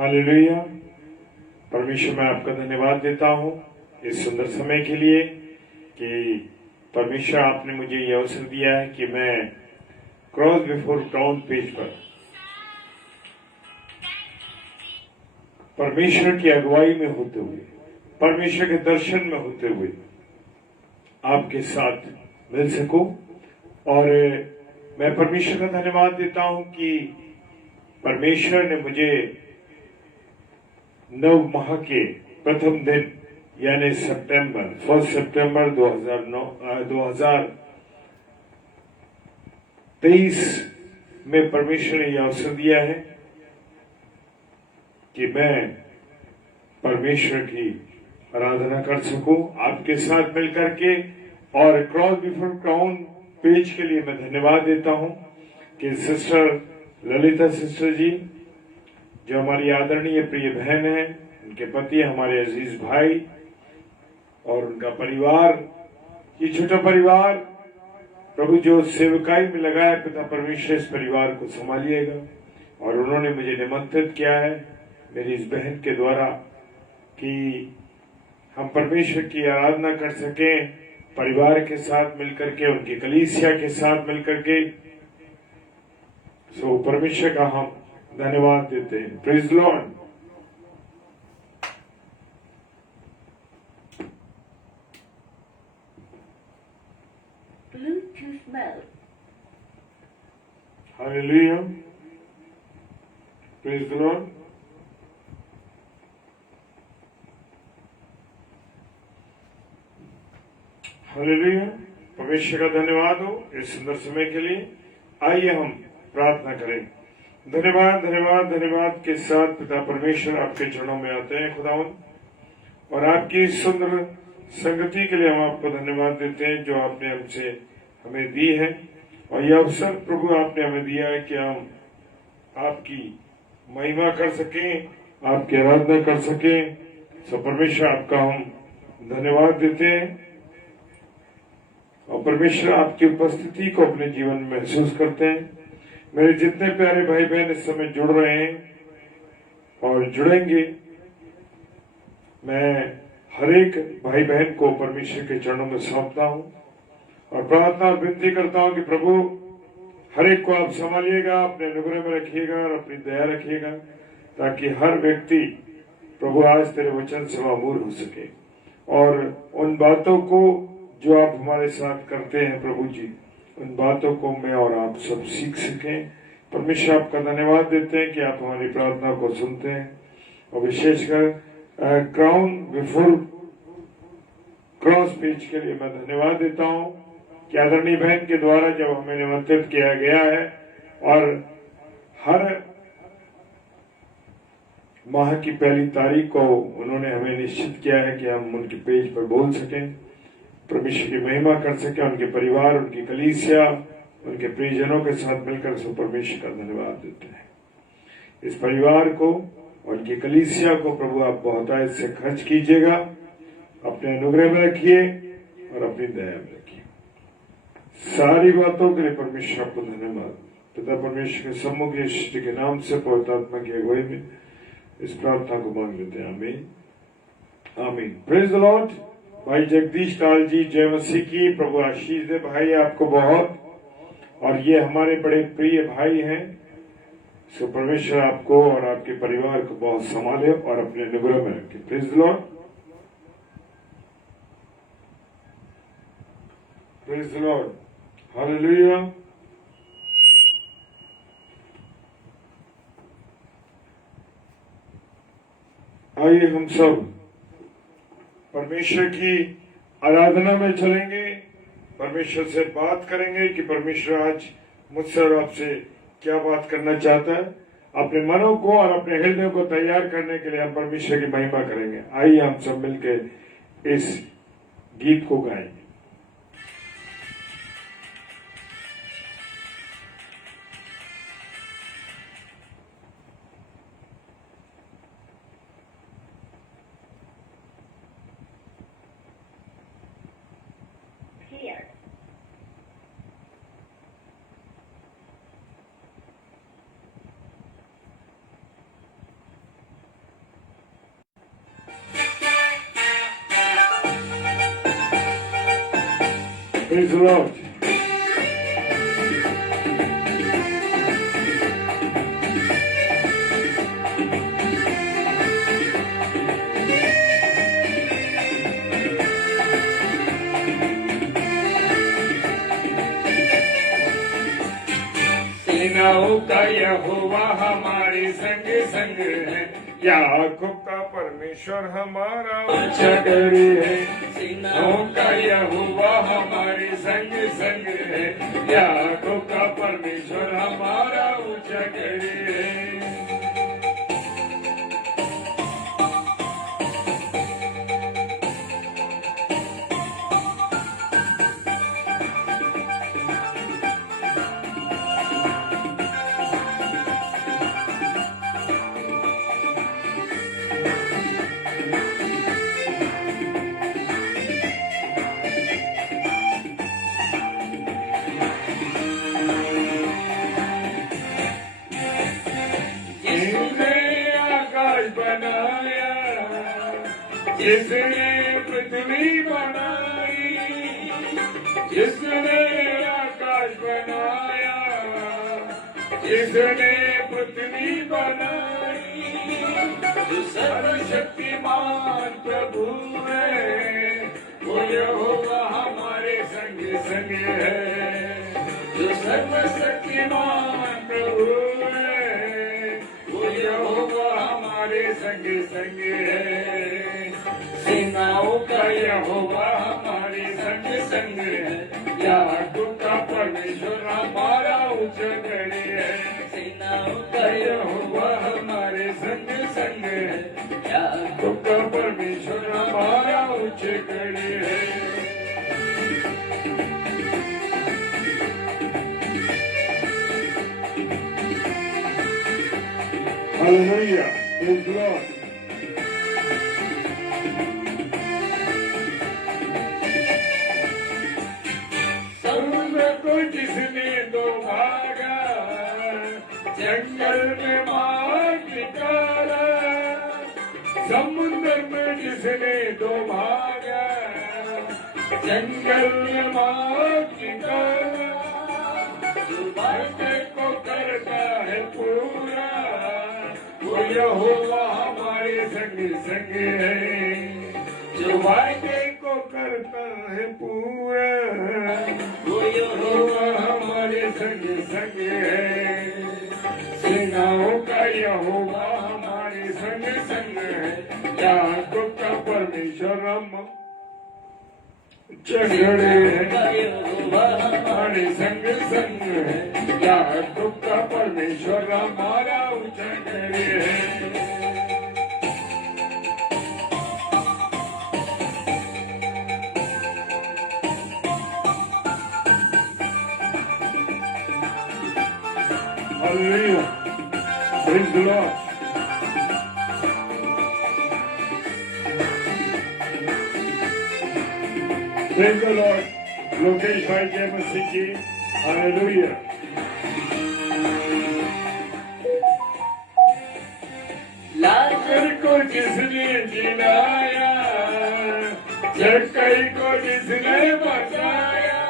Hallelujah. परमेश्वर मैं आपका धन्यवाद देता हूँ इस सुंदर समय के लिए कि परमेश्वर आपने मुझे यह अवसर दिया है कि मैं क्रॉस बिफोर क्राउन पेज पर परमेश्वर की अगुवाई में होते हुए, परमेश्वर के दर्शन में होते हुए आपके साथ मिल सकूं। और मैं परमेश्वर का धन्यवाद देता हूं कि परमेश्वर ने मुझे 9 माह के प्रथम दिन यानी 1 सितंबर 2023 में परमेश्वर ने यह अवसर दिया है कि मैं परमेश्वर की आराधना कर सकूं आपके साथ मिलकर के। और क्रॉस बिफोर क्राउन पेज के लिए मैं धन्यवाद देता हूं कि सिस्टर ललिता सिस्टर जी, जो हमारी आदरणीय प्रिय बहन है, उनके पति हमारे अजीज भाई और उनका परिवार, ये छोटा परिवार प्रभु जो सेवकाई में लगा है, पिता परमेश्वर इस परिवार को संभालिएगा। और उन्होंने मुझे निमंत्रित किया है मेरी इस बहन के द्वारा कि हम परमेश्वर की आराधना कर सकें परिवार के साथ मिलकर के, उनकी कलीसिया के साथ मिलकर के। सो परमेश्वर का हम धन्यवाद देते हैं। Praise Lord. Bluetooth mode. Hallelujah. Praise Lord. Hallelujah. परमेश्वर का धन्यवाद हो इस सुंदर समय के लिए। आइए हम प्रार्थना करें। धन्यवाद धन्यवाद धन्यवाद के साथ पिता परमेश्वर आपके चरणों में आते हैं खुदावन, और आपकी सुंदर संगति के लिए हम आपको धन्यवाद देते हैं जो आपने हमसे हमें दी है। और यह अवसर प्रभु आपने हमें दिया है कि हम आपकी महिमा कर सकें, आपकी आराधना कर सकें। सो परमेश्वर आपका हम धन्यवाद देते हैं और परमेश्वर आपकी उपस्थिति को अपने जीवन में महसूस करते हैं। मेरे जितने प्यारे भाई बहन इस समय जुड़ रहे हैं और जुड़ेंगे, मैं हर एक भाई बहन को परमेश्वर के चरणों में सौंपता हूं और प्रार्थना और विनती करता हूं कि प्रभु हर एक को आप संभालिएगा, अपने अनुग्रह में रखिएगा और अपनी दया रखिएगा, ताकि हर व्यक्ति प्रभु आज तेरे वचन से मामूर हो सके और उन बातों को जो आप हमारे साथ करते हैं प्रभु जी, उन बातों को मैं और आप सब सीख सकें। परमेश्वर आपका धन्यवाद देते हैं कि आप हमारी प्रार्थना को सुनते हैं। और विशेषकर क्राउन बिफोर क्रॉस पेज के लिए मैं धन्यवाद देता हूं कि आदरणीय बहन के द्वारा जब हमें निमंत्रित किया गया है और हर माह की पहली तारीख को उन्होंने हमें निश्चित किया है कि हम उनके पेज पर बोल सकें, परमेश्वर की महिमा कर सके, उनके परिवार, उनकी कलीसिया, उनके प्रियजनों के साथ मिलकर सो परमेश्वर का धन्यवाद देते हैं। इस परिवार को और उनकी कलीसिया को प्रभु आप बहुतायत से खर्च कीजिएगा, अपने अनुग्रह में रखिए और अपनी दया में रखिए। सारी बातों के लिए परमेश्वर आपको धन्यवाद। पिता परमेश्वर के सम्मुख यीशु के नाम से पवित्र आत्मा की अगुवाई में इस प्रार्थना को मांग लेते हैं। आमीन आमीन। Praise the Lord. भाई जगदीश लाल जी, जय मसीह की। प्रभु आशीष दे भाई आपको बहुत। और ये हमारे बड़े प्रिय भाई हैं। सो परमेश्वर आपको और आपके परिवार को बहुत संभाले और अपने अनुग्रह में रखे। Praise the Lord. Praise the lord. Hallelujah. आइए हम सब परमेश्वर की आराधना में चलेंगे, परमेश्वर से बात करेंगे कि परमेश्वर आज मुझसे और आपसे क्या बात करना चाहता है। अपने मनों को और अपने हृदय को तैयार करने के लिए हम परमेश्वर की महिमा करेंगे। आइए हम सब मिलकर इस गीत को गाएंगे। Clear. Praise the Lord. सेनाओं का यहोवा हमारे संग संग है, याकूब का परमेश्वर हमारा उजागरे है। सेनाओं का यहोवा हमारे संग संग है, याकूब का परमेश्वर हमारा उजागरे है। जिसने पृथ्वी बनाई, जिसने आकाश बनाया, जिसने पृथ्वी बनाई, जो सर्वशक्तिमान प्रभु है, वो यहोवा हमारे संग संग है। जो सर्वशक्तिमान प्रभु है, वो यहोवा हमारे संग संग है। सेनाओं का यहोवा हमारे संग संग है, याकूब का परमेश्वर हमारा उजागर है। सेनाओं का यहोवा हमारे संग संग है, याकूब का परमेश्वर हमारा उजागर है। Hallelujah. Praise the Lord. जिसने दो भागा, जंगल में मार निकाला। समुद्र में जिसने दो भागा, जंगल में मार निकाला। जो वादे को करता है पूरा, वो यहोवा हमारे संग संग है। जो वादे को करता है पूरा, वो यहोवा हमारे संग संग है। सेनाओं का यहोवा हमारे संग संग है, याकूब का परमेश्वर हम झगड़े हैं। यहोवा हमारे संग संग है, याकूब का परमेश्वर हमारा उजागरे है। Hallelujah. Praise the Lord. Praise the Lord. Lokesh भाई जय मसीह की। Hallelujah. लाजर को जिसने जिलाया, जक्कई को जिसने बचाया।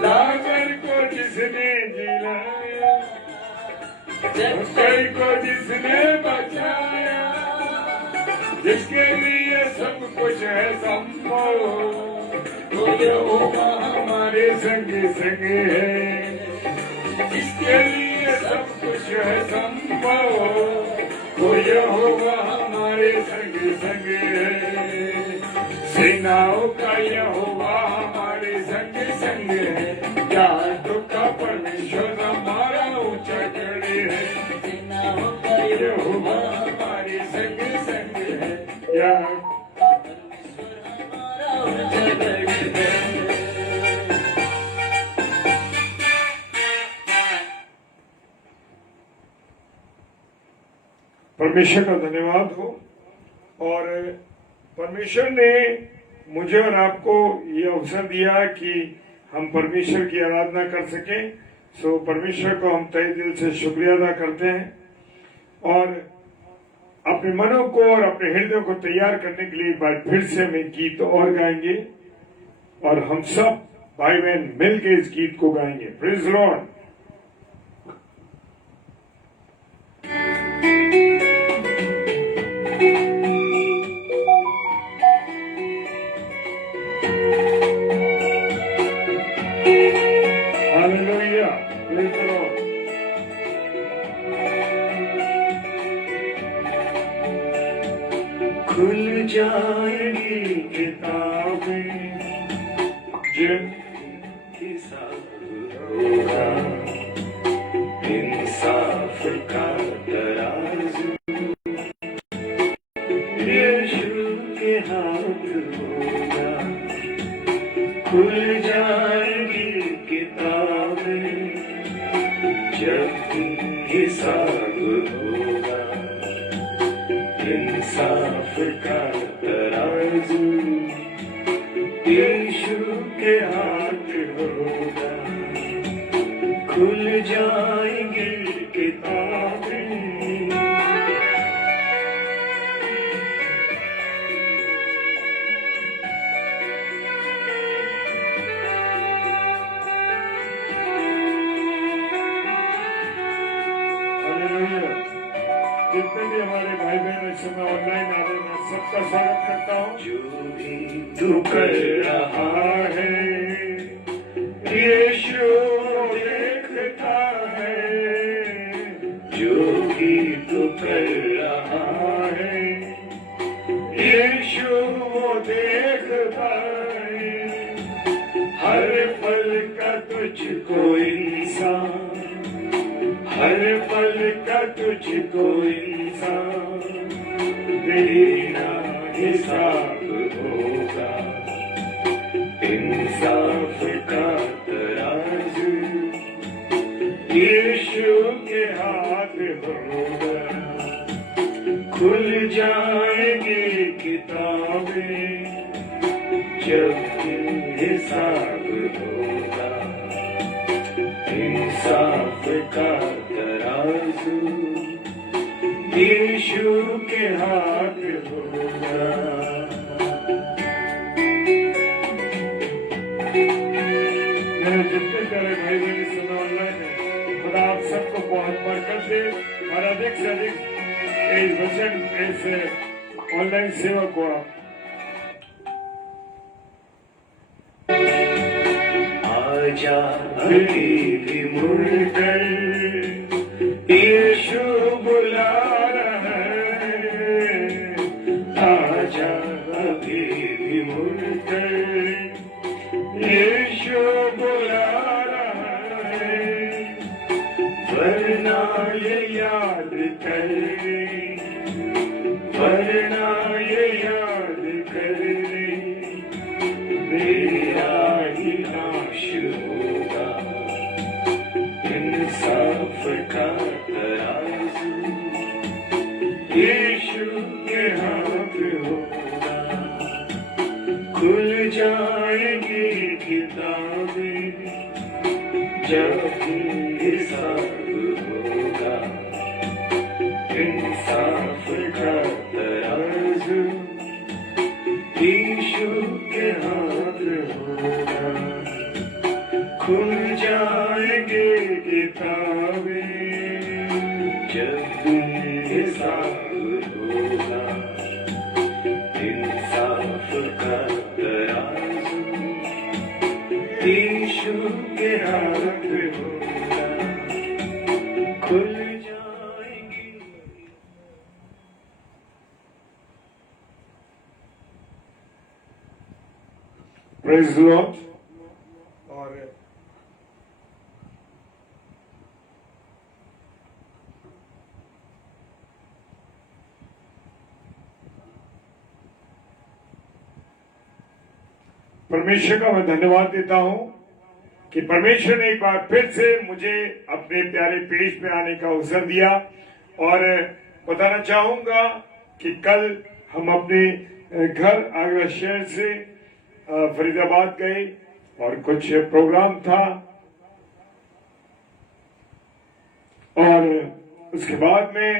लाजर को जिसने जिलाया, जक्कई को जिसने बचाया। जिसके लिए सब कुछ है संभव, वो यहोवा हमारे संग संग है। जिसके लिए सब कुछ है संभव, वो यहोवा हमारे संग संग है। सेनाओं का यहोवा हमारे संग संग है, याकूब का परमेश्वर हमारा उजागर है। सेनाओं का यहोवा हमारे संग संग है, याकूब का परमेश्वर हमारा उजागर है। परमेश्वर का धन्यवाद हो। और परमेश्वर ने मुझे और आपको ये अवसर दिया कि हम परमेश्वर की आराधना कर सकें। सो परमेश्वर को हम तहे दिल से शुक्रिया अदा करते हैं और अपने मनों को और अपने हृदय को तैयार करने के लिए एक बार फिर से हम एक गीत और गाएंगे। और हम सब भाई बहन मिलकर इस गीत को गाएंगे। Praise Lord. Hallelujah. Praise Lord. खुल जाएगी किताबें जब हिसाब होगा, इंसाफ का तराजू यीशु के हाथ होगा। खुल जाएगी किताबें जब हिसाब होगा, इंसाफ का तराजू यीशु के हाथ होगा। खुल जाएंगी किताबें। हालेलुया। जितने भी हमारे भाई बहन इस समय ऑनलाइन आ रहे हैं, मैं सबका स्वागत करता हूँ। जो भी तू कर रहा है यीशु देखता है, जो भी तू कर रहा है यीशु वो देखता है। हर पल का तुझको इंसान, हर पल का तुझको इंसान तेरा हिसाब होगा। इंसाफ का तराजू यीशु के हाथ होगा। खुल जाएगी किताबें जब हिसाब होगा। इंसाफ का तराजू यीशु के हाथ होगा। मेरे जितने प्यारे भाई बहन इस समय ऑनलाइन है, खुदा आप सबको बहुत बरकत दे और अधिक से अधिक इस वचन इस ऑनलाइन सेवा को आप आजा अभी भी मुड़ गए, यीशु बुला रहा है। आजा अभी भी मुड़ गए, यीशु बुला रहा है। वरना ये याद कर, वरना ये याद कर मेरा ही नाश होगा। इंसाफ का तराजू यीशु के हाथ होगा। खुल जाएगी किताबें जब हिसाब होगा। इंसाफ का तराजू यीशु के हाथ होगा। खुल जाएंगे किताबें जब हिसाब होगा। इंसाफ का तराजू यीशु के हाथ होगा। खुल जाएंगी। Praise Lord. और परमेश्वर का मैं धन्यवाद देता हूं कि परमेश्वर ने एक बार फिर से मुझे अपने प्यारे पेज में आने का अवसर दिया। और बताना चाहूंगा कि कल हम अपने घर आगरा शहर से फरीदाबाद गए और कुछ प्रोग्राम था, और उसके बाद में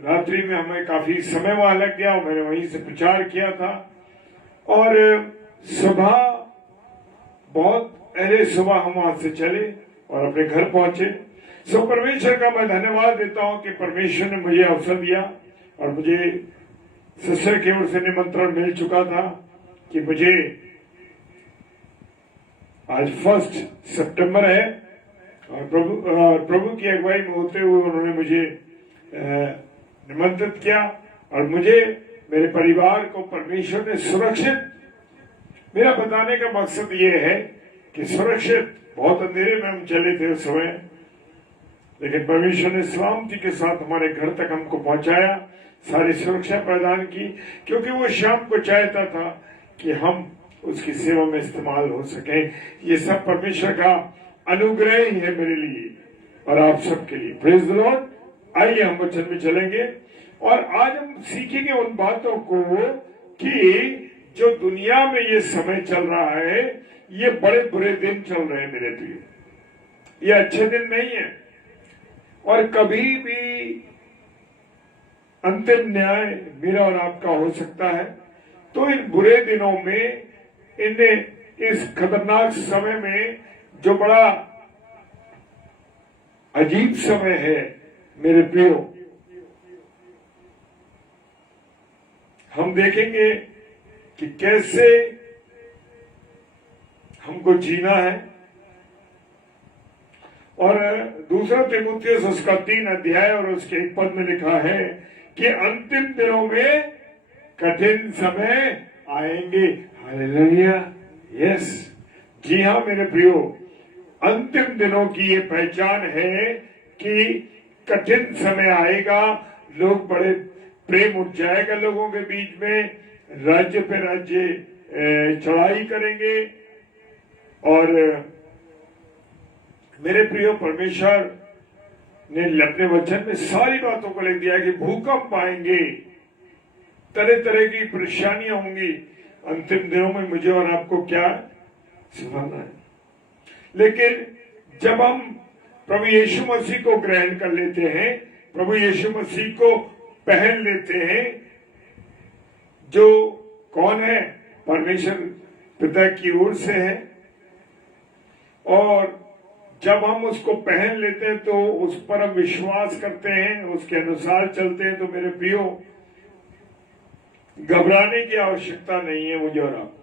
रात्रि में हमें काफी समय वहां लग गया और मैंने वहीं से प्रचार किया था। और सुबह बहुत पहले सुबह हम वहां से चले और अपने घर पहुंचे। सो परमेश्वर का मैं धन्यवाद देता हूं कि परमेश्वर ने मुझे अवसर दिया और मुझे सिस्टर की ओर से निमंत्रण मिल चुका था कि मुझे आज 1 सितंबर है और प्रभु की अगुवाई में होते हुए उन्होंने मुझे निमंत्रित किया और मुझे मेरे परिवार को परमेश्वर ने सुरक्षित, मेरा बताने का मकसद ये है कि सुरक्षित, बहुत अंधेरे में हम चले थे उस समय, लेकिन परमेश्वर ने सलामती के साथ हमारे घर तक हमको पहुंचाया, सारी सुरक्षा प्रदान की, क्योंकि वो शाम को चाहता था कि हम उसकी सेवा में इस्तेमाल हो सके। ये सब परमेश्वर का अनुग्रह ही है मेरे लिए और आप सबके लिए। Praise the Lord. आइए हम वचन में चलेंगे और आज हम सीखेंगे उन बातों को कि जो दुनिया में ये समय चल रहा है, ये बड़े बुरे दिन चल रहे हैं मेरे लिए, ये अच्छे दिन नहीं है और कभी भी अंतिम न्याय मेरा और आपका हो सकता है। तो इन बुरे दिनों में, इस खतरनाक समय में, जो बड़ा अजीब समय है मेरे प्रियो, हम देखेंगे कि कैसे हमको जीना है। और 2 तीमुथियुस उसका 3 अध्याय और उसके 1 पद में लिखा है कि अंतिम दिनों में कठिन समय आएंगे। हालेलुया, यस, जी हाँ मेरे प्रियो, अंतिम दिनों की ये पहचान है कि कठिन समय आएगा, लोग बड़े प्रेम उठ जाएगा लोगों के बीच में, राज्य पे राज्य चढ़ाई करेंगे। और मेरे प्रियो, परमेश्वर ने अपने वचन में सारी बातों को लिख दिया कि भूकंप आएंगे, तरह तरह की परेशानियां होंगी। अंतिम दिनों में मुझे और आपको क्या सुनाना है, लेकिन जब हम प्रभु यीशु मसीह को ग्रहण कर लेते हैं, प्रभु यीशु मसीह को पहन लेते हैं, जो कौन है, परमेश्वर पिता की ओर से है, और जब हम उसको पहन लेते हैं तो उस पर हम विश्वास करते हैं, उसके अनुसार चलते हैं, तो मेरे प्रियो घबराने की आवश्यकता नहीं है मुझे और आपको।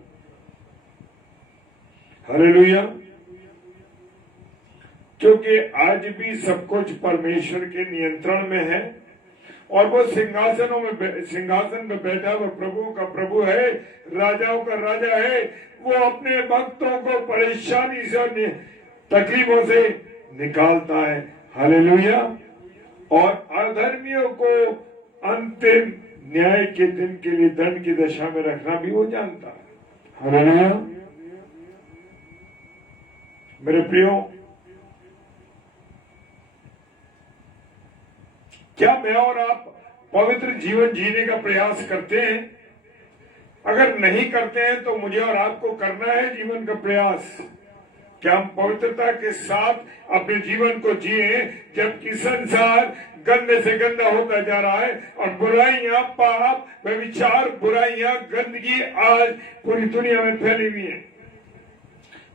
हालेलुया, क्योंकि आज भी सब कुछ परमेश्वर के नियंत्रण में है और वो सिंहासन में बैठा हुआ प्रभु का प्रभु है, राजाओं का राजा है। वो अपने भक्तों को परेशानी से और तकलीफों से निकालता है। हालेलुया, और अधर्मियों को अंतिम न्याय के दिन के लिए दंड की दशा में रखना भी वो जानता है। हालेलुया, मेरे प्रियो, क्या मैं और आप पवित्र जीवन जीने का प्रयास करते हैं? अगर नहीं करते हैं तो मुझे और आपको करना है जीवन का प्रयास। क्या हम पवित्रता के साथ अपने जीवन को जिए, जबकि संसार गंदे से गंदा होता जा रहा है और बुराइयां, पाप, व्यभिचार, बुराइयां, गंदगी आज पूरी दुनिया में फैली हुई है।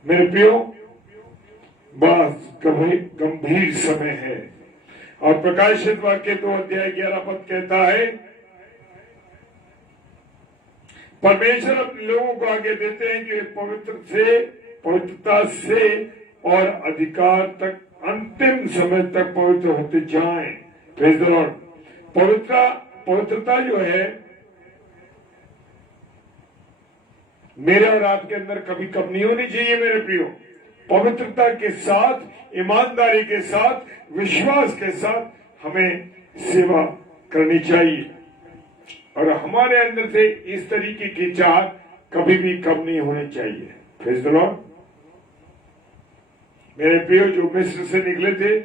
मेरे प्रियो, बस गंभीर समय है और प्रकाशित वाक्य 2 अध्याय 11 पद कहता है, परमेश्वर अपने लोगों को आगे देते हैं कि पवित्रता से और अधिकार तक अंतिम समय तक पवित्र होते जाएं। Praise the Lord. पवित्रता जो है मेरे और आपके अंदर कभी कम नहीं होनी चाहिए मेरे प्रियो। पवित्रता के साथ, ईमानदारी के साथ, विश्वास के साथ हमें सेवा करनी चाहिए और हमारे अंदर से इस तरीके की चाहत कभी भी कम नहीं होनी चाहिए। Praise the Lord. मेरे प्रियो, जो मिस्र से निकले थे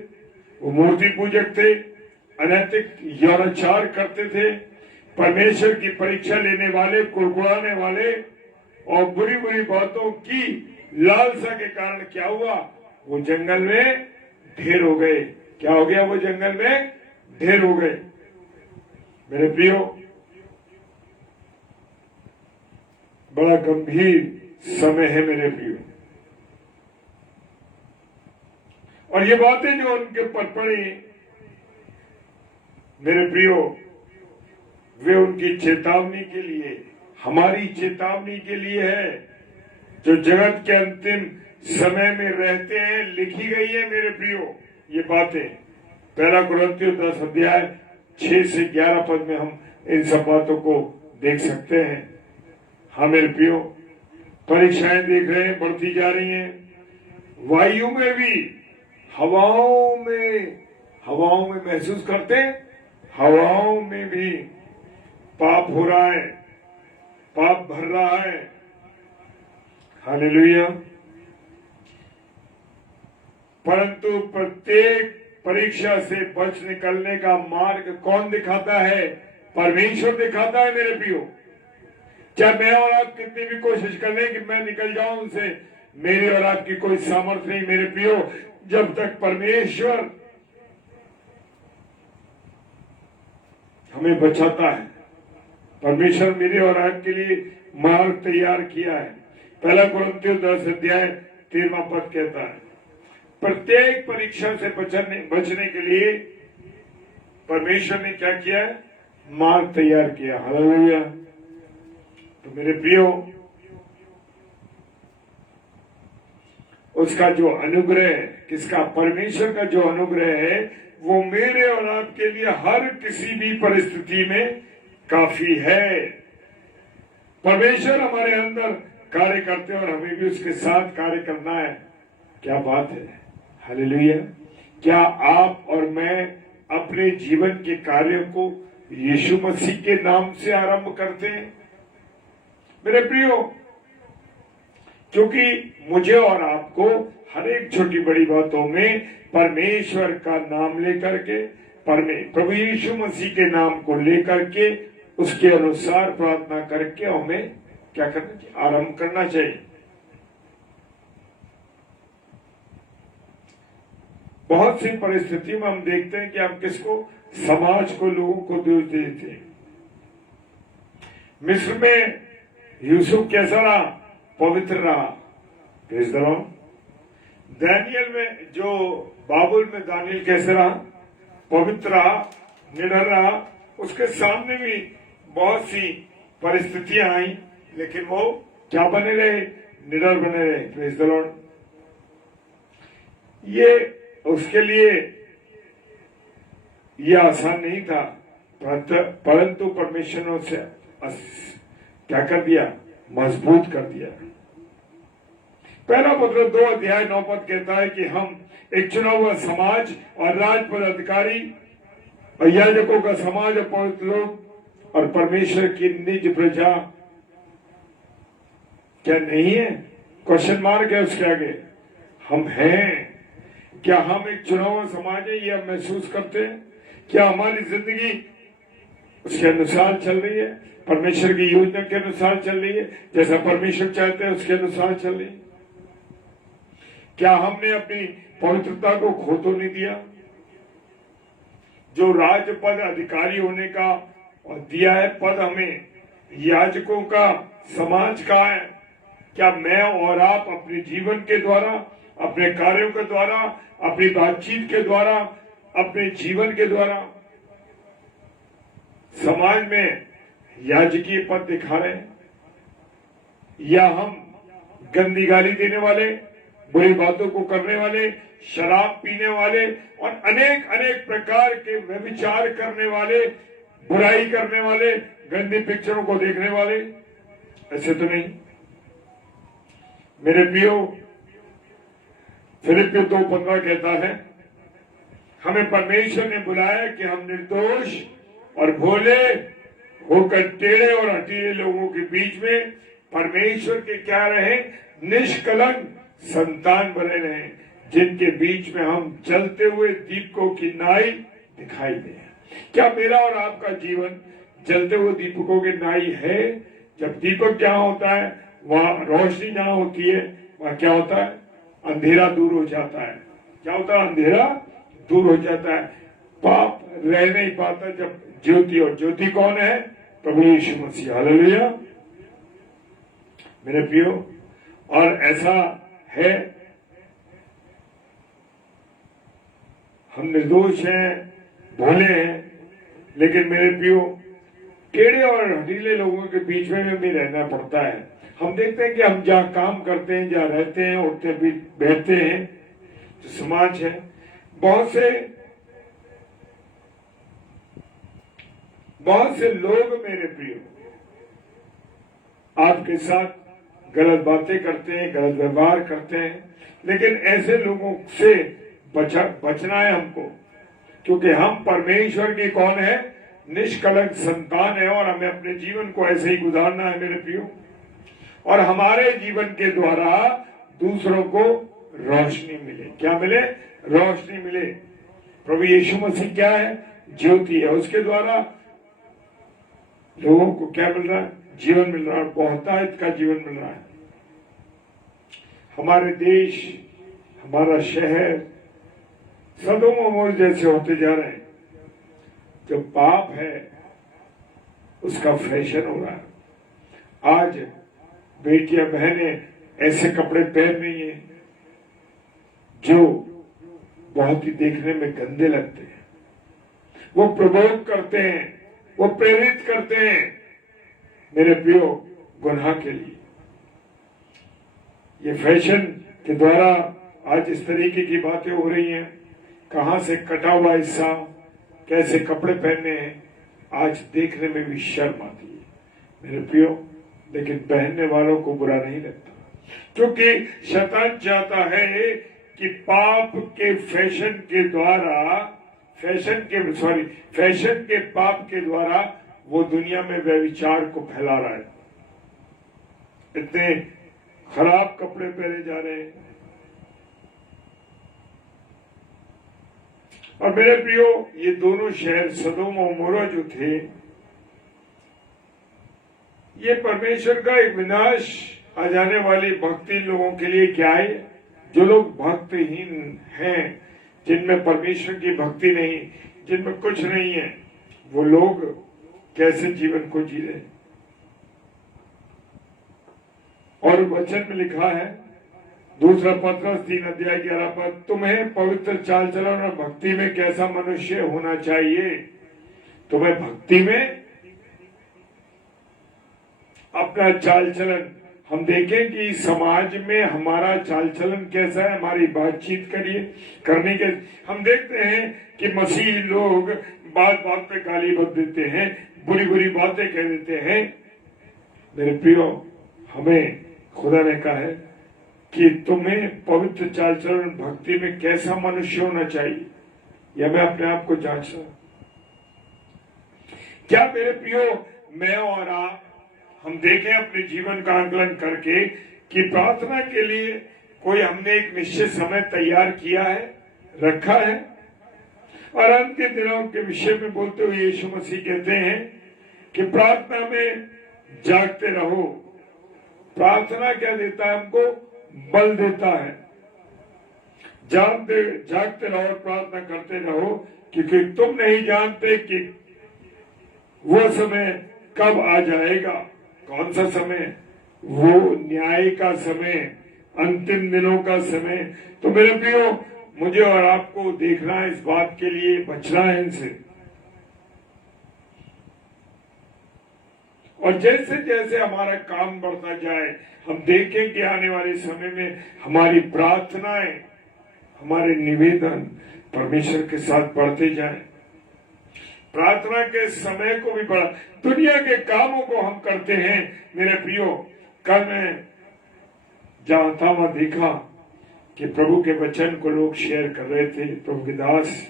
वो मूर्ति पूजक थे, अनैतिक यौनाचार करते थे, परमेश्वर की परीक्षा लेने वाले, कुड़कुड़ाने वाले और बुरी बुरी बातों की लालसा के कारण क्या हुआ, वो जंगल में ढेर हो गए। क्या हो गया? वो जंगल में ढेर हो गए। मेरे प्रियो, बड़ा गंभीर समय है मेरे प्रियो। और ये बातें जो उनके पर पड़ी, मेरे प्रियो, वे उनकी चेतावनी के लिए, हमारी चेतावनी के लिए है, जो जगत के अंतिम समय में रहते हैं। लिखी गई है मेरे प्रियो ये बातें। पहला कुरिन्थियों 10 अध्याय 6 से 11 पद में हम इन सब बातों को देख सकते हैं। हाँ मेरे प्रियो, परीक्षाएं देख रहे हैं, बढ़ती जा रही हैं। वायु में भी, हवाओं में महसूस करते हैं, हवाओं में भी पाप हो रहा है, पाप भर रहा है। हालेलुया। परंतु प्रत्येक परीक्षा से बच निकलने का मार्ग कौन दिखाता है? परमेश्वर दिखाता है मेरे प्रियो। चाहे मैं और आप कितनी भी कोशिश कर लें कि मैं निकल जाऊं उनसे, मेरे और आपकी कोई सामर्थ्य नहीं मेरे प्रियो, जब तक परमेश्वर हमें बचाता है। परमेश्वर मेरे और आपके लिए मार्ग तैयार किया है। पहला कुरिन्थियों 10 अध्याय 13वां पद कहता है, प्रत्येक परीक्षा से बचने के लिए परमेश्वर ने क्या किया है? मार्ग तैयार किया। हालेलुया। तो मेरे प्रियो, उसका जो अनुग्रह है, किसका? परमेश्वर का जो अनुग्रह है, वो मेरे और आपके लिए हर किसी भी परिस्थिति में काफी है। परमेश्वर हमारे अंदर कार्य करते हैं और हमें भी उसके साथ कार्य करना है। क्या बात है। हालेलुया। क्या आप और मैं अपने जीवन के कार्यों को यीशु मसीह के नाम से आरंभ करते हैं? मेरे प्रियो, क्योंकि मुझे और आपको हर एक छोटी बड़ी बातों में परमेश्वर का नाम लेकर के, प्रभु यीशु मसीह के नाम को लेकर के, उसके अनुसार प्रार्थना करके हमें क्या करना चाहिए? आरंभ करना चाहिए। बहुत सी परिस्थितियों में हम देखते हैं कि हम किसको? समाज को, लोगों को दोष देते हैं। मिस्र में यूसुफ कैसा रहा? पवित्र रहा। Praise the Lord. दानियल में, जो बाबुल में दानियल कैसे रहा? पवित्र रहा, निडर रहा। उसके सामने भी बहुत सी परिस्थितियां आई, लेकिन वो क्या बने रहे? निडर बने रहे। Praise the Lord. ये उसके लिए ये आसान नहीं था, परंतु परमेश्वर ने उसे क्या कर दिया? मजबूत कर दिया। पहला पत्र 2 अध्याय 9 पद कहता है कि हम एक चुना हुआ समाज और राजपद अधिकारी और याजकों का समाज और पवित्र लोग और परमेश्वर की निज प्रजा क्या नहीं है? क्वेश्चन मार्क है उसके आगे। हम हैं। क्या हम एक चुना हुआ समाज है? ये हम महसूस करते हैं। क्या हमारी जिंदगी उसके अनुसार चल रही है? परमेश्वर की योजना के अनुसार चल रही है? जैसा परमेश्वर चाहते हैं उसके अनुसार चल रही है? क्या हमने अपनी पवित्रता को खो तो नहीं दिया? जो राजपद अधिकारी होने का और दिया है पद हमें, याजकों का समाज का है, क्या मैं और आप अपने जीवन के द्वारा, अपने कार्यों के द्वारा, अपनी बातचीत के द्वारा, अपने जीवन के द्वारा समाज में याजकीय पद दिखा रहे हैं? या हम गंदी गाली देने वाले, बुरी बातों को करने वाले, शराब पीने वाले और अनेक अनेक प्रकार के व्यभिचार करने वाले, बुराई करने वाले, गंदी पिक्चरों को देखने वाले? ऐसे तो नहीं। मेरे प्रियो, फिलिपियों 2:15 कहता है, हमें परमेश्वर ने बुलाया कि हम निर्दोष और भोले होकर टेढ़े और हठीले लोगों के बीच में परमेश्वर के क्या रहे? निष्कलंक संतान बने रहे, जिनके बीच में हम चलते हुए दीपकों की नाई दिखाई दे। क्या मेरा और आपका जीवन जलते हुए दीपकों की नाई है? जब दीपक जहां होता है, वहां रोशनी जहां होती है, वहां क्या होता है? अंधेरा दूर हो जाता है। क्या होता है? अंधेरा दूर हो जाता है। पाप रह नहीं पाता जब ज्योति, और ज्योति कौन है? प्रभु यीशु मसीह। हालेलुया। मेरे प्रियो, और ऐसा है हम निर्दोष हैं, भोले हैं, लेकिन मेरे प्रियो टेढ़े और हठीले लोगों के बीच में भी रहना पड़ता है। हम देखते हैं कि हम जहाँ काम करते हैं, जहाँ रहते हैं, उठते भी बैठते हैं, जो समाज है, बहुत से लोग मेरे प्रियो आपके साथ गलत बातें करते हैं, गलत व्यवहार करते हैं, लेकिन ऐसे लोगों से बचना है हमको, क्योंकि हम परमेश्वर की कौन है, निष्कलंक संतान है, और हमें अपने जीवन को ऐसे ही गुजारना है मेरे प्रियो, और हमारे जीवन के द्वारा दूसरों को रोशनी मिले। क्या मिले? रोशनी मिले। प्रभु यीशु मसीह क्या है? ज्योति है। उसके द्वारा लोगों को क्या मिल रहा है? जीवन मिल रहा है, बहुतायत का जीवन मिल रहा है। हमारे देश, हमारा शहर सदोम और अमोर जैसे होते जा रहे हैं। जो पाप है उसका फैशन हो रहा है। आज बेटियां बहनें ऐसे कपड़े पहन रही हैं जो बहुत ही देखने में गंदे लगते हैं। वो प्रबोध करते हैं, वो प्रेरित करते हैं मेरे प्रियो गुनाह के लिए। ये फैशन के द्वारा आज इस तरीके की बातें हो रही हैं। कहां से कटा हुआ हिस्सा, कैसे कपड़े पहनने हैं, आज देखने में भी शर्म आती है मेरे प्रियो। लेकिन पहनने वालों को बुरा नहीं लगता, क्योंकि शैतान चाहता है कि पाप के फैशन के पाप के द्वारा वो दुनिया में व्यभिचार को फैला रहा है। इतने खराब कपड़े पहने जा रहे हैं। और मेरे प्रियो ये दोनों शहर सदोम और अमोरा जो थे, ये परमेश्वर का एक विनाश आ जाने वाली भक्ति लोगों के लिए क्या है? जो लोग भक्तिहीन हैं, जिनमें परमेश्वर की भक्ति नहीं, जिनमें कुछ नहीं है, वो लोग कैसे जीवन को जी रहे। और वचन में लिखा है, दूसरा पत्रस 3:11, तुम्हें पवित्र चाल चलन और भक्ति में कैसा मनुष्य होना चाहिए। तुम्हें भक्ति में अपना चाल चलन, हम देखें कि समाज में हमारा चाल चलन कैसा है, हमारी बातचीत करने के हम देखते हैं कि मसीही लोग बात बात पे गाली बक देते हैं, बुरी बुरी बातें कह देते हैं। मेरे प्रियो, हमें खुदा ने कहा है कि तुम्हें पवित्र चाल चलन भक्ति में कैसा मनुष्य होना चाहिए। यह मैं अपने आप को जांचता। क्या मेरे प्रियो मैं और आप हम देखें अपने जीवन का आकलन करके कि प्रार्थना के लिए कोई हमने एक निश्चित समय तैयार किया है, रखा है। और अंत के दिनों के विषय में बोलते हुए यीशु मसीह कहते हैं कि प्रार्थना में जागते रहो। प्रार्थना क्या देता है? हमको बल देता है। जागते रहो, प्रार्थना करते रहो, क्योंकि तुम नहीं जानते कि वो समय कब आ जाएगा। कौन सा समय? वो न्याय का समय, अंतिम दिनों का समय। तो मेरे प्रियो, मुझे और आपको देखना है, इस बात के लिए बचना है इनसे। और जैसे जैसे हमारा काम बढ़ता जाए, हम देखें कि आने वाले समय में हमारी प्रार्थनाएं, हमारे निवेदन परमेश्वर के साथ बढ़ते जाएं। प्रार्थना के समय को भी बढ़ा, दुनिया के कामों को हम करते हैं मेरे प्रियो। कल मैं जहां था वहां देखा कि प्रभु के वचन को लोग शेयर कर रहे थे, प्रभु के दास,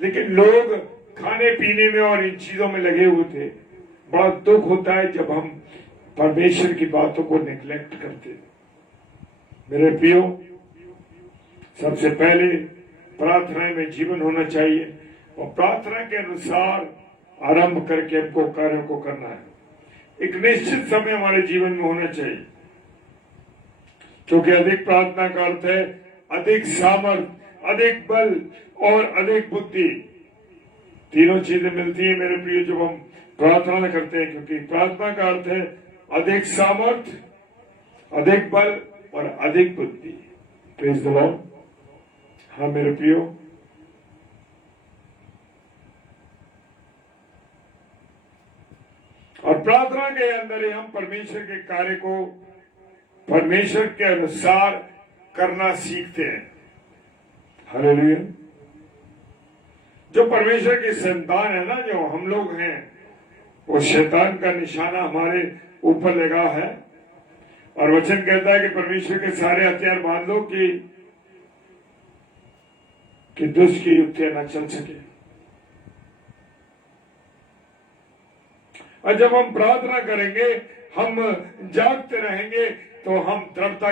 लेकिन लोग खाने पीने में और इन चीजों में लगे हुए थे। बड़ा दुख होता है जब हम परमेश्वर की बातों को नेग्लेक्ट करते। मेरे प्रियो, सबसे पहले प्रार्थना में जीवन होना चाहिए, और प्रार्थना के अनुसार आरंभ करके हमको कार्यों को करना है। एक निश्चित समय हमारे जीवन में होना चाहिए, क्योंकि अधिक प्रार्थना का अर्थ है अधिक सामर्थ, अधिक बल और अधिक बुद्धि। तीनों चीजें मिलती है मेरे प्रिय जब हम प्रार्थना करते हैं, क्योंकि प्रार्थना का अर्थ है अधिक सामर्थ, अधिक बल और अधिक बुद्धि। Praise the Lord. हाँ मेरे प्रियो, प्रार्थना के अंदर ही हम परमेश्वर के कार्य को परमेश्वर के अनुसार करना सीखते हैं। हालेलुया। जो परमेश्वर की संतान है ना, जो हम लोग हैं, वो शैतान का निशाना हमारे ऊपर लगा है और वचन कहता है कि परमेश्वर के सारे हथियार बांध लो कि दुष्ट की युक्तियां न चल सके। और जब हम प्रार्थना करेंगे, हम जागते रहेंगे, तो हम दृढ़ता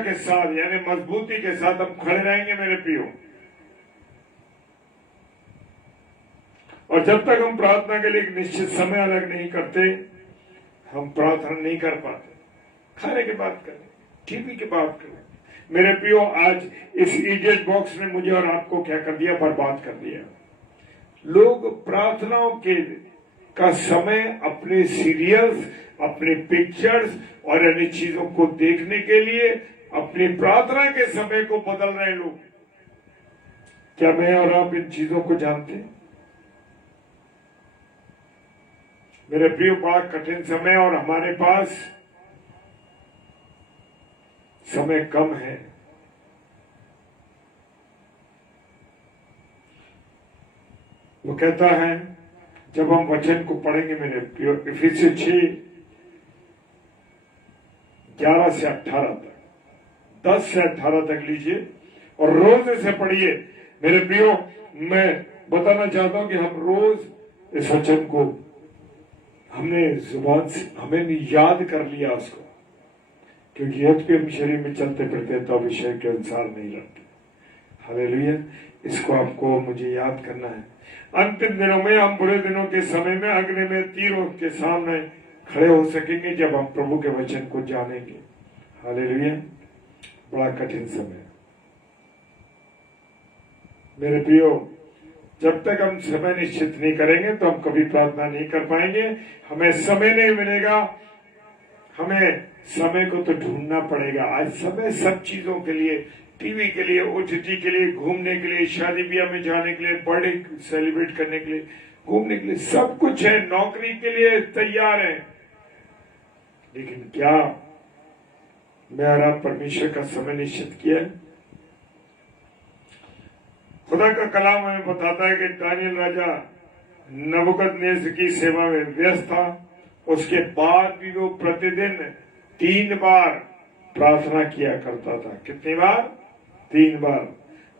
के साथ यानी मजबूती के साथ हम खड़े रहेंगे मेरे प्रियो। और जब तक हम प्रार्थना के लिए एक निश्चित समय अलग नहीं करते, हम प्रार्थना नहीं कर पाते। खाने की बात करें, टीवी की बात करें, मेरे प्रियो, आज इस इडियट बॉक्स ने मुझे और आपको क्या कर दिया, बर्बाद कर दिया। लोग प्रार्थनाओं के का समय अपने सीरियल्स, अपने पिक्चर्स और अन्य चीजों को देखने के लिए अपनी प्रार्थना के समय को बदल रहे लोग। क्या मैं और आप इन चीजों को जानते हैं? मेरे प्रियो, बड़ा कठिन समय और हमारे पास समय कम है। वो कहता है, जब हम वचन को पढ़ेंगे मेरे प्रियो, इफिसियों 6:11 से 18 तक, 10 से 18 तक लीजिए और रोज इसे पढ़िए। मेरे प्रियो, मैं बताना चाहता हूं कि हम रोज इस वचन को हमने जुबान से हमें भी याद कर लिया उसको, क्योंकि यद्यपि हम शरीर में चलते फिरते तो विषय के अनुसार नहीं लड़ते। हालेलुया। इसको आपको मुझे याद करना है। अंतिम दिनों में हम बुरे दिनों के समय में अग्नि में तीरों के सामने खड़े हो सकेंगे जब हम प्रभु के वचन को जानेंगे। हालेलुया। बड़ा कठिन समय मेरे प्रियो। जब तक हम समय निश्चित नहीं करेंगे तो हम कभी प्रार्थना नहीं कर पाएंगे। हमें समय नहीं मिलेगा, हमें समय को तो ढूंढना पड़ेगा। आज समय सब चीजों के लिए, टीवी के लिए, ओटीटी के लिए, घूमने के लिए, शादी ब्याह में जाने के लिए, बर्थडे सेलिब्रेट करने के लिए, घूमने के लिए सब कुछ है, नौकरी के लिए तैयार है। लेकिन क्या मैं और आप परमेश्वर का समय निश्चित किया है? खुदा का कलाम हमें बताता है कि दानियल राजा नबूकदनेस्सर की सेवा में व्यस्त था। उसके बाद भी वो प्रतिदिन 3 बार प्रार्थना किया करता था। कितनी बार? 3 बार।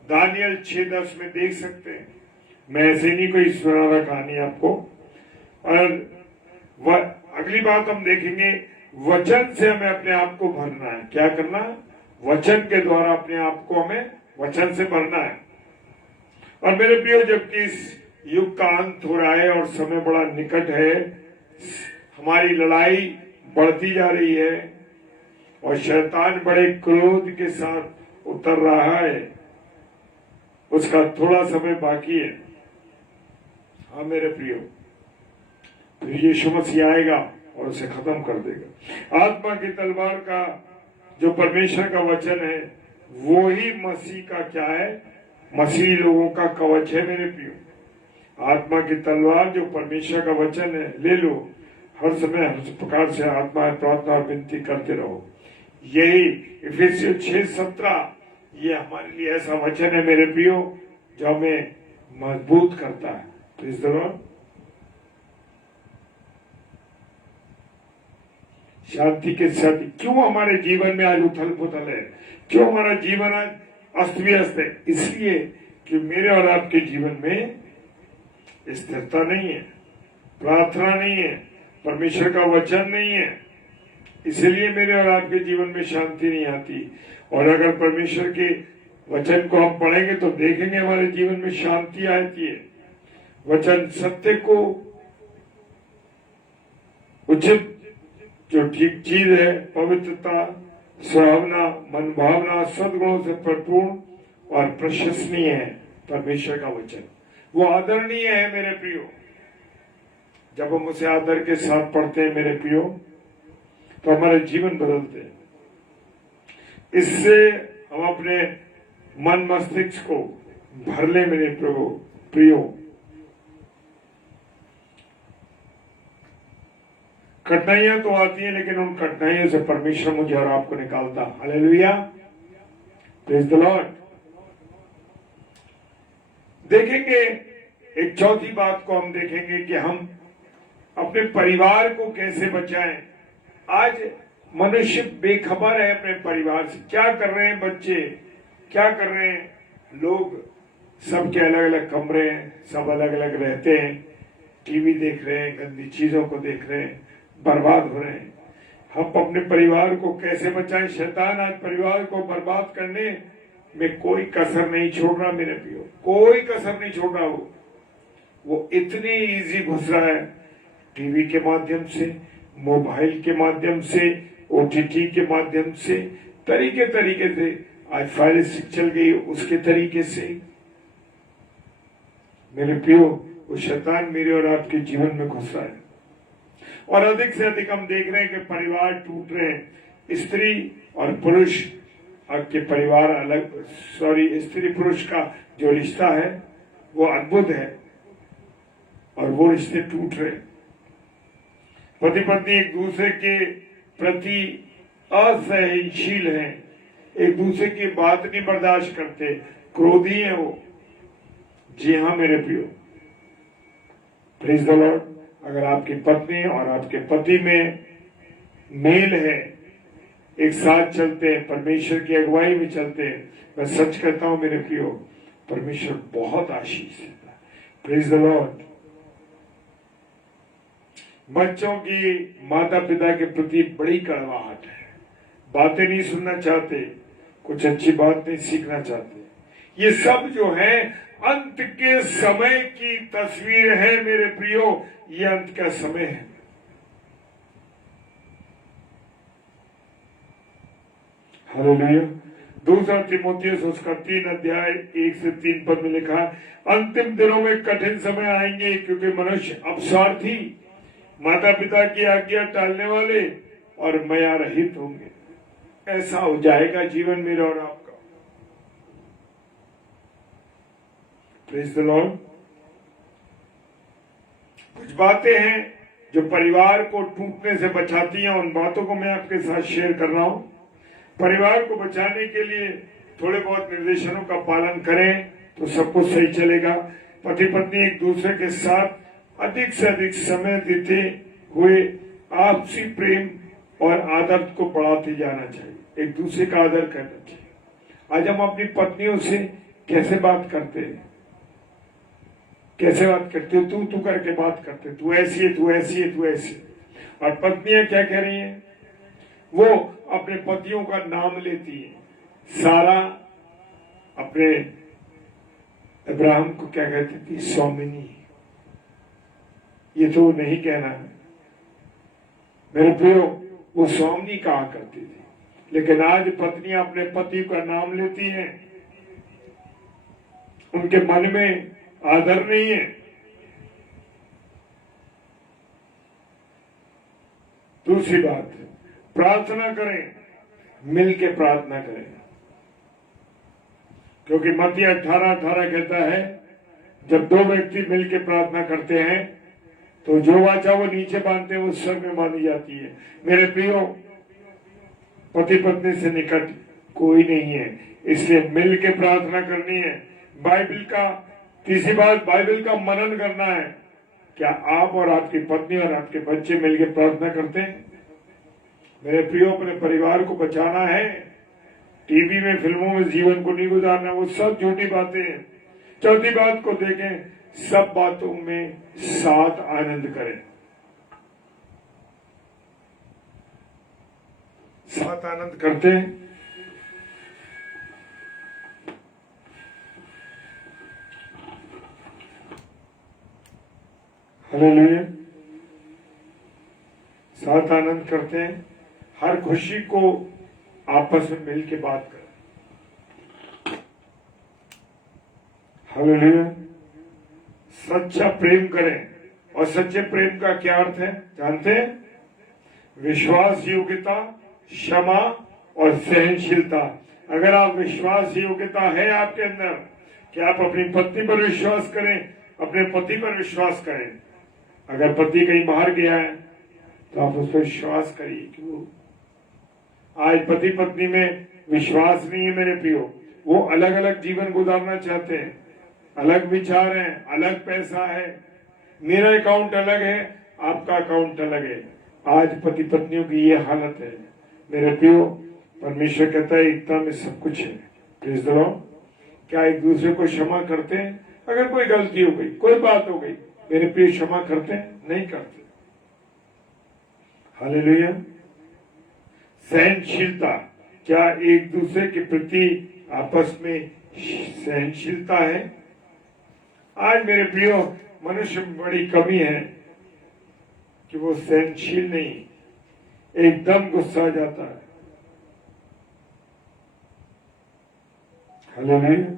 दानियल 6:10 में देख सकते हैं। मैं ऐसे नहीं कोई सुना रहा कहानी आपको। और अगली बात हम देखेंगे, वचन से हमें अपने आप को भरना है। क्या करना? वचन के द्वारा अपने आप को हमें वचन से भरना है। और मेरे प्रियो, जबकि इस युग का अंत हो रहा है और समय बड़ा निकट है, हमारी लड़ाई बढ़ती जा रही है और शैतान बड़े क्रोध के साथ उतर रहा है। उसका थोड़ा समय बाकी है। हाँ मेरे प्रियो, फिर यीशु मसीह आएगा और उसे खत्म कर देगा। आत्मा की तलवार का जो परमेश्वर का वचन है, वो ही मसीह का क्या है? मसीह लोगों का कवच है मेरे प्रियो। आत्मा की तलवार जो परमेश्वर का वचन है, ले लो। हर समय हर प्रकार से आत्मा प्रार्थना और विनती करते रहो। यही इफिसियों 6:17 ये हमारे लिए ऐसा वचन है मेरे प्रियो, जो हमें मजबूत करता है। इस दौरान शांति के साथ क्यों हमारे जीवन में आज उथल पुथल है, क्यों हमारा जीवन आज अस्त व्यस्त है? इसलिए कि मेरे और आपके जीवन में स्थिरता नहीं है, प्रार्थना नहीं है, परमेश्वर का वचन नहीं है। इसलिए मेरे और आपके जीवन में शांति नहीं आती। और अगर परमेश्वर के वचन को हम पढ़ेंगे तो देखेंगे हमारे जीवन में शांति आती है। वचन सत्य को, उचित जो ठीक चीज है, पवित्रता, सुहावना, मनभावना, सद्गुणों से भरपूर और प्रशंसनीय है परमेश्वर का वचन। वो आदरणीय है मेरे प्रियो। जब हम उसे आदर के साथ पढ़ते हैं मेरे प्रियो, तो हमारे जीवन बदलते हैं। इससे हम अपने मन मस्तिष्क को भर ले मेरे प्रभु प्रियो। कठिनाइयां तो आती हैं, लेकिन उन कठिनाइयों से परमेश्वर मुझे और आपको निकालता। Hallelujah, praise the Lord. देखेंगे एक चौथी बात को, हम देखेंगे कि हम अपने परिवार को कैसे बचाएं। आज मनुष्य बेखबर है अपने परिवार से। क्या कर रहे हैं बच्चे, क्या कर रहे हैं लोग, सबके अलग अलग कमरे हैं, सब अलग अलग रहते हैं, टीवी देख रहे हैं, गंदी चीजों को देख रहे हैं, बर्बाद हो रहे हैं। हम अपने परिवार को कैसे बचाएं। शैतान आज परिवार को बर्बाद करने में कोई कसर नहीं छोड़ रहा मेरे प्रियो, कोई कसर नहीं छोड़ रहा। वो इतनी इजी घुस रहा है, टीवी के माध्यम से, मोबाइल के माध्यम से, ओटीटी के माध्यम से, तरीके तरीके से। आज फाइल स्टिक चल गई, उसके तरीके से मेरे प्रियो वो शैतान मेरे और आपके जीवन में घुस रहा है। और अधिक से अधिक हम देख रहे हैं कि परिवार टूट रहे हैं। स्त्री और पुरुष के परिवार अलग, स्त्री पुरुष का जो रिश्ता है वो अद्भुत है, और वो रिश्ते टूट रहे। पति पत्नी एक दूसरे के प्रति असहनशील हैं, एक दूसरे की बात नहीं बर्दाश्त करते, क्रोधी हैं वो। जी हाँ मेरे प्रियो, प्रेज द लॉर्ड। अगर आपकी पत्नी और आपके पति में मेल है, एक साथ चलते हैं, परमेश्वर की अगुवाई में चलते हैं, मैं सच कहता हूं मेरे प्रियो, परमेश्वर बहुत आशीष देता है। Praise the Lord. बच्चों की माता पिता के प्रति बड़ी कड़वाहट है, बातें नहीं सुनना चाहते, कुछ अच्छी बात नहीं सीखना चाहते। ये सब जो है अंत के समय की तस्वीर है मेरे प्रियो, ये अंत का समय है। हालेलुया। दूसरा तिमोथियस उसका 3 अध्याय 1 से 3 पद में लिखा, अंतिम दिनों में कठिन समय आएंगे, क्योंकि मनुष्य अपस्वार्थी, माता पिता की आज्ञा टालने वाले और माया रहित होंगे। ऐसा हो जाएगा जीवन मेरा और आपका। Praise the Lord. कुछ बातें हैं जो परिवार को टूटने से बचाती हैं, उन बातों को मैं आपके साथ शेयर कर रहा हूं। परिवार को बचाने के लिए थोड़े बहुत निर्देशनों का पालन करें तो सब कुछ सही चलेगा। पति पत्नी एक दूसरे के साथ अधिक से अधिक समय देते हुए आपसी प्रेम और आदर को बढ़ाते जाना चाहिए, एक दूसरे का आदर करना चाहिए। आज हम अपनी पत्नियों से कैसे बात करते हैं, कैसे बात करते हो, तू करके बात करते, तू ऐसी है, तू ऐसी है, तू ऐसी। और पत्नियां क्या कह रही हैं, वो अपने पतियों का नाम लेती है। सारा अपने इब्राहिम को क्या कहती थी, स्वामिनी। ये तो नहीं कहना है मेरे प्रियो, वो स्वामिनी कहा करती थी। लेकिन आज पत्नियां अपने पति का नाम लेती हैं, उनके मन में आदर नहीं है। दूसरी बात, प्रार्थना करें, मिल के प्रार्थना करें, क्योंकि मत्ती 18:18 कहता है, जब 2 व्यक्ति मिल के प्रार्थना करते हैं तो जो वाचा वो नीचे बांधते हैं वो स्वर्ग में बांधी जाती है। मेरे प्रियो, पति पत्नी से निकट कोई नहीं है, इसलिए मिल के प्रार्थना करनी है। बाइबल का तीसरी बात, बाइबल का मनन करना है। क्या आप और आपकी पत्नी और आपके बच्चे मिलकर प्रार्थना करते हैं? मेरे प्रियो, अपने परिवार को बचाना है, टीवी में फिल्मों में जीवन को नहीं गुजारना, वो सब झूठी बातें हैं। चौथी बात को देखें, सब बातों में साथ आनंद करें, साथ आनंद करते हैं। हालेलुया। साथ आनंद करते हैं, हर खुशी को आपस में मिल के बात करें। हालेलुया। सच्चा प्रेम करें, और सच्चे प्रेम का क्या अर्थ है जानते हैं? विश्वास योग्यता, क्षमा और सहनशीलता। अगर आप विश्वास योग्यता है आपके अंदर कि आप अपनी पत्नी पर विश्वास करें, अपने पति पर विश्वास करें। अगर पति कहीं बाहर गया है तो आप उस पर विश्वास करिए कि वो आज पति पत्नी में विश्वास नहीं है मेरे प्रियो, वो अलग अलग जीवन गुजारना चाहते हैं, अलग विचार हैं, अलग पैसा है, मेरा अकाउंट अलग है, आपका अकाउंट अलग है। आज पति पत्नियों की ये हालत है मेरे प्रियो। परमेश्वर कहता है एकता में सब कुछ है। प्लीज दो क्या एक दूसरे को क्षमा करते हैं? अगर कोई गलती हो गई, कोई बात हो गई, मेरे प्रिय क्षमा करते हैं? नहीं करते। हालेलुया। सहनशीलता, क्या एक दूसरे के प्रति आपस में सहनशीलता है? आज मेरे प्रियो मनुष्य में बड़ी कमी है कि वो सहनशील नहीं, एकदम गुस्सा आ जाता है। हालेलुया।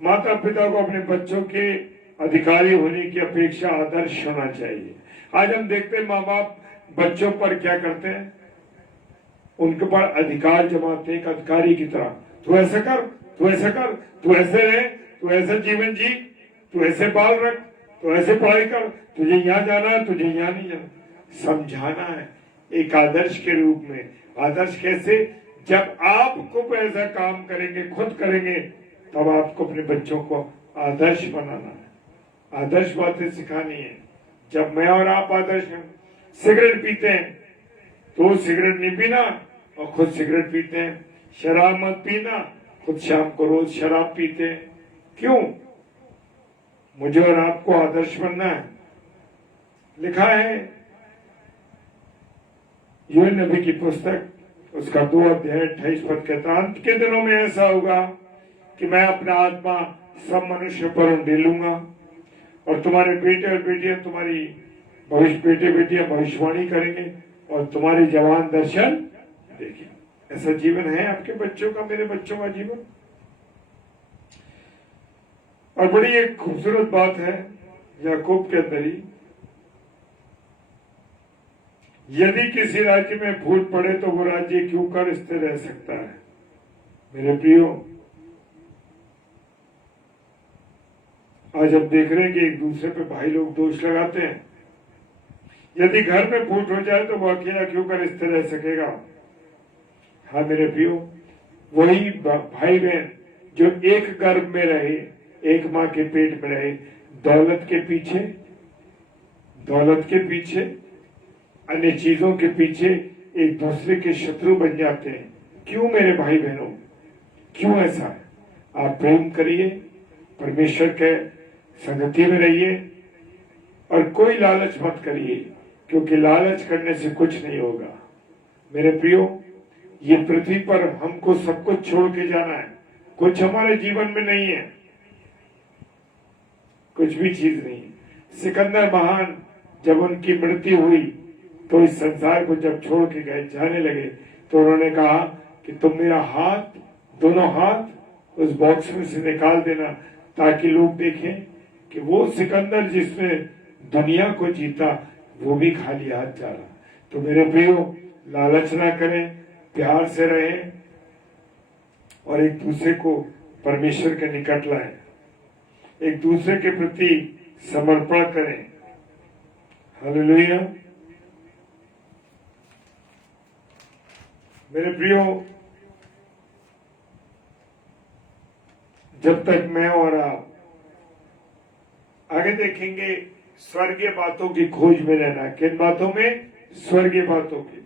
माता पिता को अपने बच्चों के अधिकारी होने की अपेक्षा आदर्श होना चाहिए। आज हम देखते हैं माँ बाप बच्चों पर क्या करते हैं, उनके पर अधिकार जमाते हैं, एक अधिकारी की तरह। तू ऐसा कर, तू ऐसा कर, तू ऐसे रहे, तू ऐसा जीवन जी, तू ऐसे बाल रख, तू ऐसे पढ़ाई कर, तुझे यहाँ जाना है, तुझे यहाँ नहीं जाना। समझाना है एक आदर्श के रूप में। आदर्श कैसे? जब आप खुद ऐसा काम करेंगे, खुद करेंगे, तब आपको अपने बच्चों को आदर्श बनाना है, आदर्श बातें सिखानी है। जब मैं और आप आदर्श हैं, सिगरेट पीते हैं तो सिगरेट नहीं पीना और खुद सिगरेट पीते हैं। शराब मत पीना, खुद शाम को रोज शराब पीते हैं। क्यों? मुझे और आपको आदर्श बनना है। लिखा है यूएन नबी की पुस्तक, उसका 2 अध्याय 28 पद कहता, अंत के दिनों में ऐसा होगा कि मैं अपना आत्मा सब मनुष्य पर उंडेलूंगा और तुम्हारे बेटे और बेटियां, तुम्हारी बेटे बेटियां भविष्यवाणी करेंगे और तुम्हारे जवान दर्शन देखेंगे। ऐसा जीवन है आपके बच्चों का, मेरे बच्चों का जीवन। और बड़ी एक खूबसूरत बात है याकूब के अंदर ही, यदि किसी राज्य में फूट पड़े तो वो राज्य क्यों कर स्थिर रह सकता है? मेरे प्रियो, आज हम देख रहे हैं कि एक दूसरे पे भाई लोग दोष लगाते हैं। यदि घर में फूट हो जाए तो वो अकेला क्यों कर स्थिर रह सकेगा? हाँ मेरे प्रियो, वही भाई बहन जो एक गर्भ में रहे, एक माँ के पेट में रहे, दौलत के पीछे अन्य चीजों के पीछे एक दूसरे के शत्रु बन जाते हैं। क्यों मेरे भाई बहनों, क्यों ऐसा है? आप प्रेम करिए, परमेश्वर के संगति में रहिए और कोई लालच मत करिए, क्योंकि लालच करने से कुछ नहीं होगा। मेरे प्रियो, ये पृथ्वी पर हमको सब कुछ छोड़ के जाना है। कुछ हमारे जीवन में नहीं है, कुछ भी चीज नहीं है। सिकंदर महान जब उनकी मृत्यु हुई तो इस संसार को जब छोड़ के गए, जाने लगे, तो उन्होंने कहा कि तुम मेरा हाथ, दोनों हाथ उस बॉक्स में से निकाल देना, ताकि लोग देखें कि वो सिकंदर जिसने दुनिया को जीता वो भी खाली हाथ जा रहा। तो मेरे प्रियो, लालच ना करें, प्यार से रहें और एक दूसरे को परमेश्वर के निकट लाएं, एक दूसरे के प्रति समर्पण करें। हालेलुया। मेरे प्रियो, जब तक मैं और आप आगे देखेंगे स्वर्गीय बातों की खोज में रहना। किन बातों में? स्वर्गीय बातों की।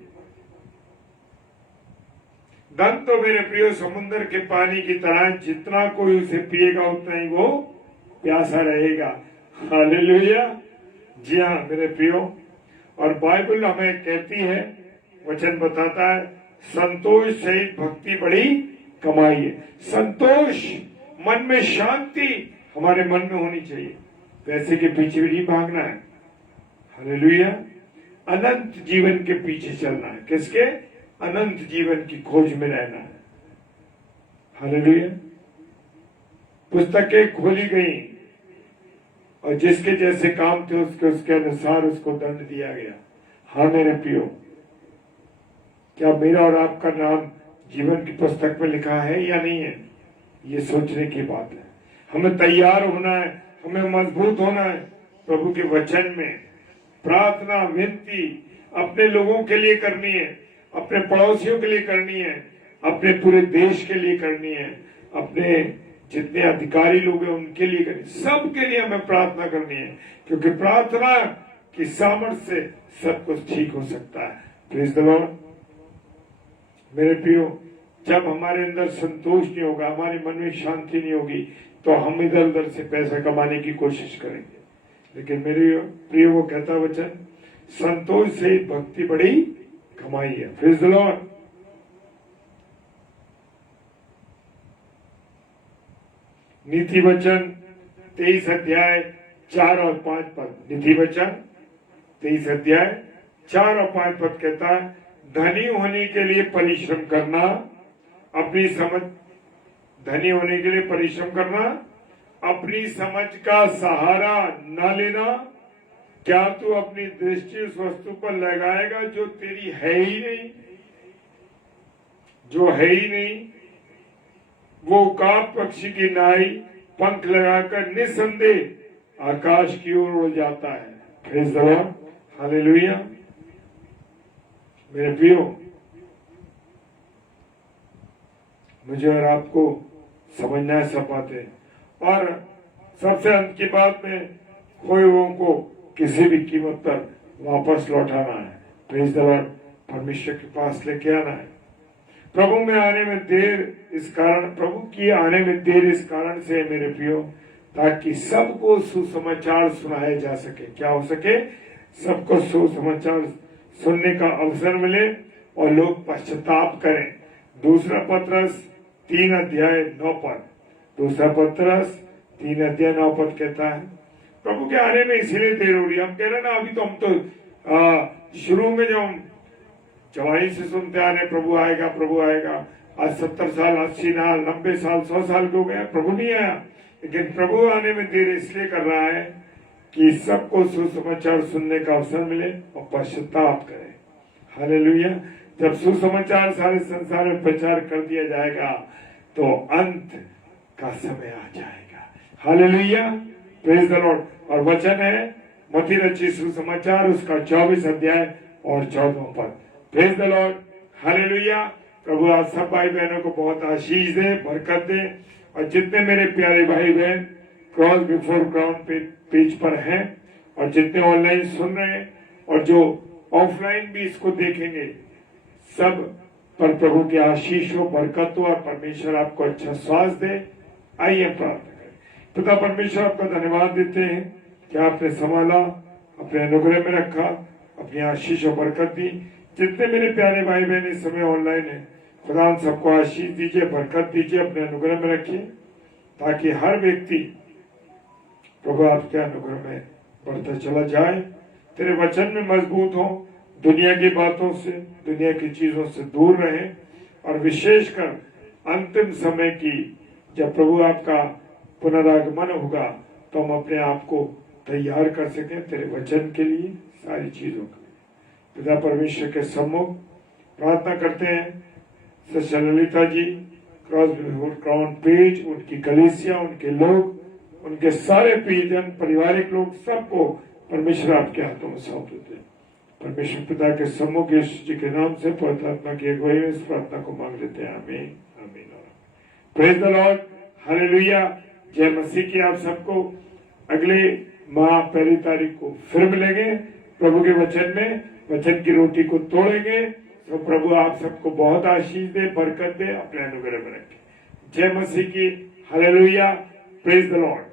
धन तो मेरे प्रियो समुद्र के पानी की तरह, जितना कोई उसे पिएगा उतना ही वो प्यासा रहेगा। हालेलुया। जी हाँ मेरे प्रियो, और बाइबल हमें कहती है, वचन बताता है, संतोष सहित भक्ति बड़ी कमाई है। संतोष, मन में शांति हमारे मन में होनी चाहिए, पैसे के पीछे भी नहीं भागना है। हालेलुया। अनंत जीवन के पीछे चलना है। किसके? अनंत जीवन की खोज में रहना है। हालेलुया। पुस्तकें खोली गई और जिसके जैसे काम थे उसके अनुसार उसको दंड दिया गया। हाँ मेरे प्रियो, क्या मेरा और आपका नाम जीवन की पुस्तक में लिखा है या नहीं है? ये सोचने की बात है। हमें तैयार होना है, हमें मजबूत होना है प्रभु के वचन में, प्रार्थना विनती अपने लोगों के लिए करनी है, अपने पड़ोसियों के लिए करनी है, अपने पूरे देश के लिए करनी है, अपने जितने अधिकारी लोग हैं उनके लिए करनी, सबके लिए हमें प्रार्थना करनी है, क्योंकि प्रार्थना की सामर्थ्य से सब कुछ ठीक हो सकता है। Praise the Lord. मेरे प्रियो, जब हमारे अंदर संतोष नहीं होगा, हमारे मन में शांति नहीं होगी, तो हम इधर उधर से पैसा कमाने की कोशिश करेंगे। लेकिन मेरे प्रियो, वो कहता वचन, संतोष से भक्ति बड़ी कमाई है। Praise the Lord. नीति वचन 23 अध्याय 4 और 5 पद। नीति वचन 23 अध्याय 4 और 5 पद कहता है, धनी होने के लिए परिश्रम करना, अपनी समझ, धनी होने के लिए परिश्रम करना, अपनी समझ का सहारा न लेना। क्या तू अपनी दृष्टि उस वस्तु पर लगाएगा जो तेरी है ही नहीं, जो है ही नहीं। वो उकाब पक्षी की नाई पंख लगाकर निसंदेह आकाश की ओर उड़ जाता है। Praise the lord, hallelujah. मेरे प्रियो, मुझे और आपको समझना है सब बातें, और सबसे अंत की बात में खोए हुओं को किसी भी कीमत पर वापस लौटाना है। प्रेज़ द लॉर्ड, परमेश्वर के पास लेके आना है। प्रभु की आने में देर इस कारण से है मेरे प्रियो, ताकि सबको सुसमाचार सुनाया जा सके। क्या हो सके? सबको सुसमाचार सुनने का अवसर मिले और लोग पश्चाताप करें। दूसरा पत्रस 3 अध्याय 9 पद। दूसरा पत्रस 3 अध्याय 9 पद कहता है, प्रभु के आने में इसीलिए देर हो रही है। हम कह रहे ना, अभी तो हम तो शुरू में जो हम जवानी से सुनते आ रहे प्रभु आएगा, प्रभु आएगा। आज 70 साल, 80 साल, 90 साल, 100 साल के हो गए, प्रभु नहीं आया। लेकिन प्रभु आने में देर इसलिए कर रहा है कि सबको सुसमाचार सुनने का अवसर मिले और पश्चाताप करें। हालेलुया। जब सुसमाचार सारे संसार में प्रचार कर दिया जाएगा तो अंत का समय आ जाएगा। Hallelujah, praise the Lord. और वचन है मत्ती रचित सुसमाचार, उसका 24 अध्याय और 14 पद। Praise the lord, hallelujah. प्रभु आप सब भाई बहनों को बहुत आशीष दे, बरकत दे। और जितने मेरे प्यारे भाई बहन क्रॉस बिफोर क्राउन पेज पर हैं, और जितने ऑनलाइन सुन रहे हैं और जो ऑफलाइन भी इसको देखेंगे, सब पर प्रभु की आशीष हो, बरकत हो, और परमेश्वर आपको अच्छा स्वास्थ्य दे। आइए प्रार्थना करें। पिता परमेश्वर, आपका धन्यवाद देते हैं कि आपने संभाला, अपने अनुग्रह में रखा, अपनी आशीष और बरकत दी। जितने मेरे प्यारे भाई बहन इस समय ऑनलाइन है, खुदा सबको आशीष दीजिए, बरकत दीजिए, अपने अनुग्रह में रखिए, ताकि हर व्यक्ति प्रभु आपके अनुग्रह में बढ़ता चला जाए, तेरे वचन में मजबूत हो, दुनिया की बातों से, दुनिया की चीजों से दूर रहे, और विशेषकर अंतिम समय की जब प्रभु आपका पुनरागमन होगा तो हम अपने आप को तैयार कर सकें तेरे वचन के लिए, सारी चीजों के लिए। पिता परमेश्वर के सम्मुख प्रार्थना करते हैं sister Lalita ji, cross before crown page, उनकी कलीसिया, उनके लोग, उनके सारे प्रियजन, पारिवारिक लोग, सबको परमेश्वर आपके हाथों में सौंप देते हैं। परमेश्वर पिता के सम्मुख यीशु जी के नाम से पवित्र आत्मा की अगुवाई में इस प्रार्थना को मांग लेते हैं। आमीन, आमीन। Praise the lord, hallelujah. जय मसीह की। आप सबको अगले माह 1 तारीख को फिर मिलेंगे प्रभु के वचन में, वचन की रोटी को तोड़ेंगे। तो प्रभु आप सबको बहुत आशीष दे, बरकत दे, अपने अनुग्रह में रखे। जय मसीह की। Hallelujah, praise the Lord.